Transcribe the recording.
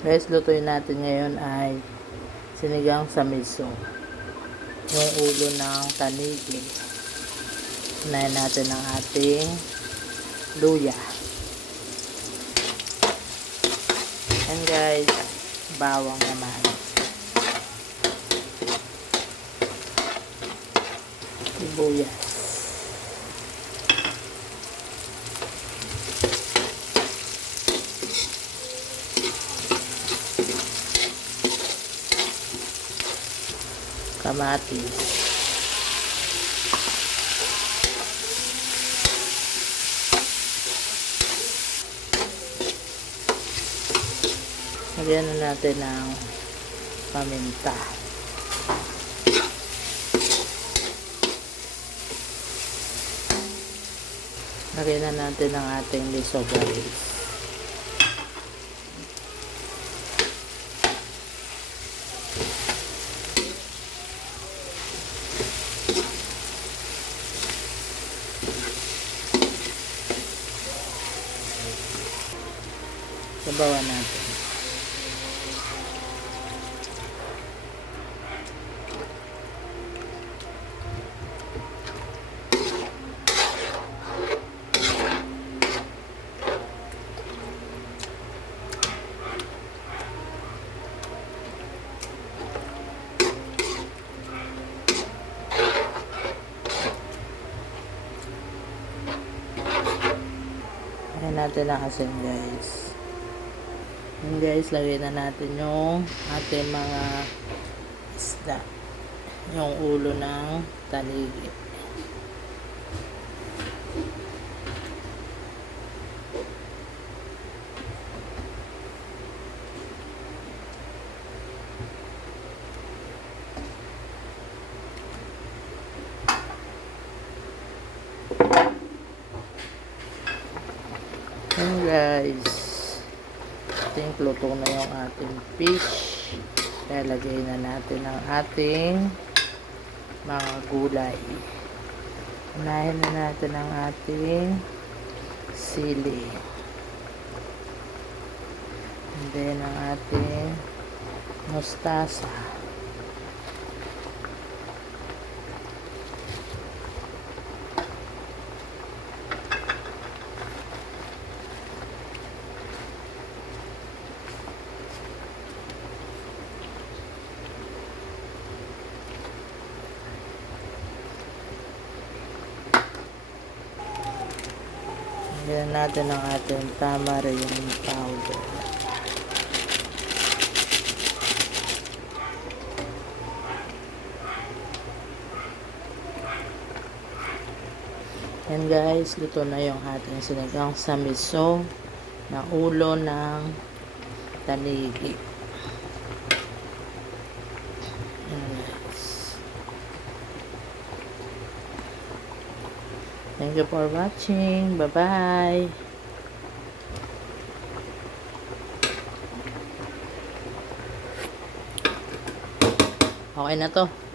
Guys, lutuin natin ngayon ay sinigang sa miso. Yung ulo ng tanigi. Unahin natin ang ating luya. And guys, bawang naman. Sibuyas. Kamatis. Lagyan na natin ng paminta. Lagyan na natin ang ating lisogaris. Sabawan natin. Lagyan natin ang asin, guys. And guys, lagyan na natin yung ating mga isda. Yung ulo ng tanigi. And guys, ating luto na yung ating fish. Kaya lagay na natin ang ating mga gulay. Unahin na natin ang ating sili. And then ang ating mustasa. Lagyan natin ang ating tamarind powder. And guys, luto na yung ating sinigang sa miso na ulo ng tanigi. And guys, thank you for watching. Bye-bye. Okay na to.